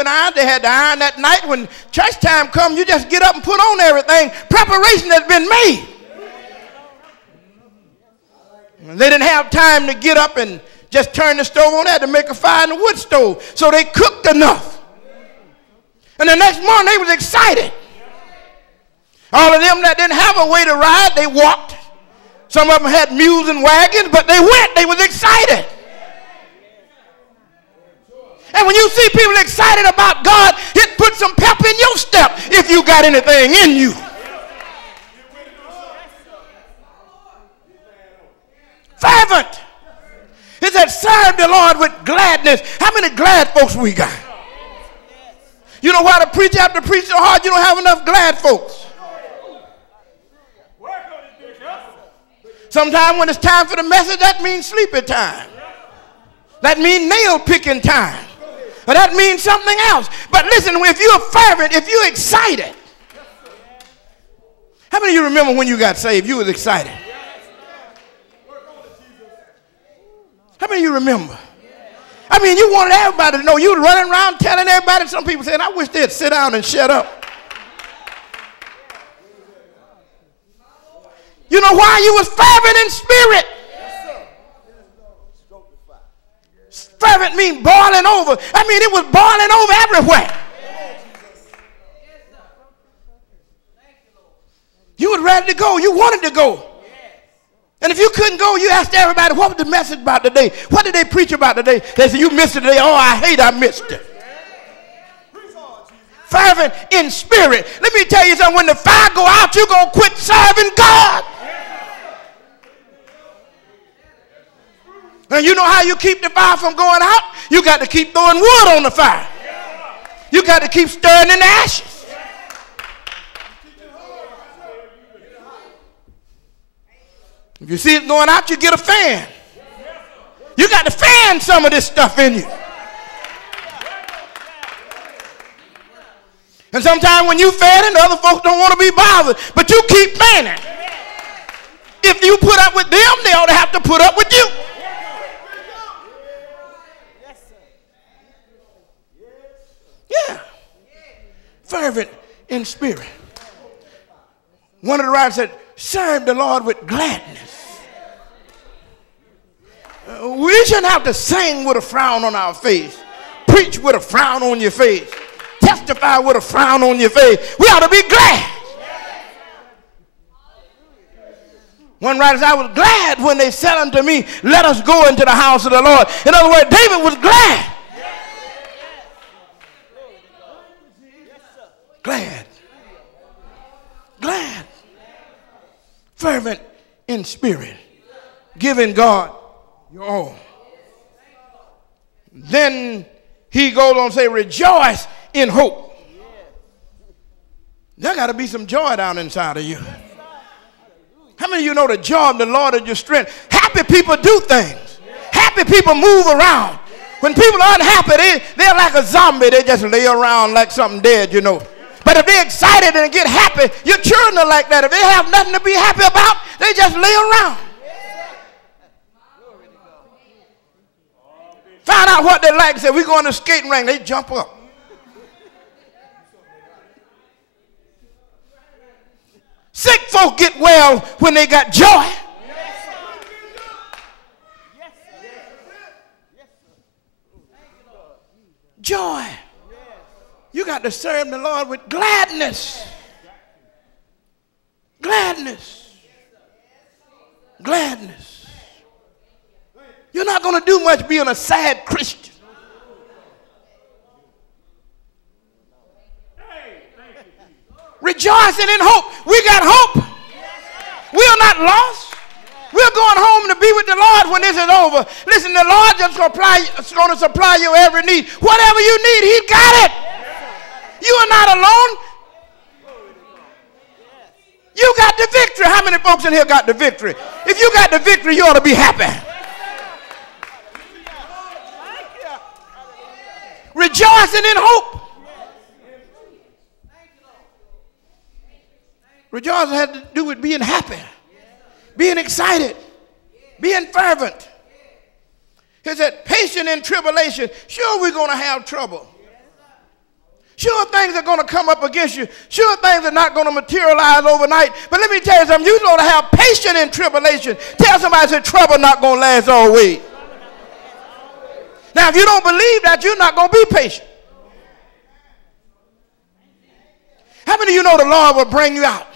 would iron. They had to iron that night. When church time comes, you just get up and put on everything. Preparation has been made. They didn't have time to get up and just turn the stove on. They had to make a fire in the wood stove. So they cooked enough. And the next morning they was excited. All of them that didn't have a way to ride, they walked. Some of them had mules and wagons, but they went. They was excited. And when you see people excited about God, it puts some pep in your step if you got anything in you. Fervent. It said, serve the Lord with gladness. How many glad folks we got? You know why the preacher have to preach so hard? You don't have enough glad folks. Sometimes when it's time for the message, that means sleepy time. That means nail picking time. Or that means something else. But listen, if you're fervent, if you're excited. How many of you remember when you got saved? You was excited. How many of you remember? I mean, you wanted everybody to know. You were running around telling everybody. Some people saying, I wish they'd sit down and shut up. You know why? You was fervent in spirit. Fervent means boiling over. I mean, it was boiling over everywhere. You were ready to go. You wanted to go. And if you couldn't go, you asked everybody, what was the message about today? What did they preach about today? They said, you missed it today. Oh, I missed it. Fervent in spirit. Let me tell you something. When the fire go out, you're going to quit serving God. And you know how you keep the fire from going out? You got to keep throwing wood on the fire. You got to keep stirring in the ashes. If you see it going out, you get a fan. You got to fan some of this stuff in you. And sometimes when you fanning, the other folks don't want to be bothered, but you keep fanning. If you put up with them, they ought to have to put up with you. Yeah. Fervent in spirit. One of the writers said, serve the Lord with gladness. We shouldn't have to sing with a frown on our face, preach with a frown on your face, testify with a frown on your face. We ought to be glad. One writer said, I was glad when they said unto me, let us go into the house of the Lord. In other words, David was glad. Glad. Glad. Fervent in spirit. Giving God your all. Then he goes on to say, rejoice in hope. There got to be some joy down inside of you. How many of you know the joy of the Lord is your strength? Happy people do things. Happy people move around. When people are unhappy, they're like a zombie. They just lay around like something dead, you know. But if they're excited and get happy, your children are like that. If they have nothing to be happy about, they just lay around. Find out what they like. Say, we're going to skating ring. They jump up. Sick folk get well when they got joy. Joy. You got to serve the Lord with gladness. Gladness. Gladness. You're not going to do much being a sad Christian. Rejoicing in hope. We got hope. We are not lost. We're going home to be with the Lord when this is over. Listen, the Lord just going to supply your every need. Whatever you need, He got it. You are not alone. You got the victory. How many folks in here got the victory? If you got the victory, you ought to be happy. Rejoicing in hope. Rejoicing had to do with being happy, being excited, being fervent. He said, patient in tribulation. Sure, we're going to have trouble. Sure, things are going to come up against you. Sure, things are not going to materialize overnight. But let me tell you something. You know to have patience in tribulation. Tell somebody that trouble not going to last always. Now, if you don't believe that, you're not going to be patient. How many of you know the Lord will bring you out?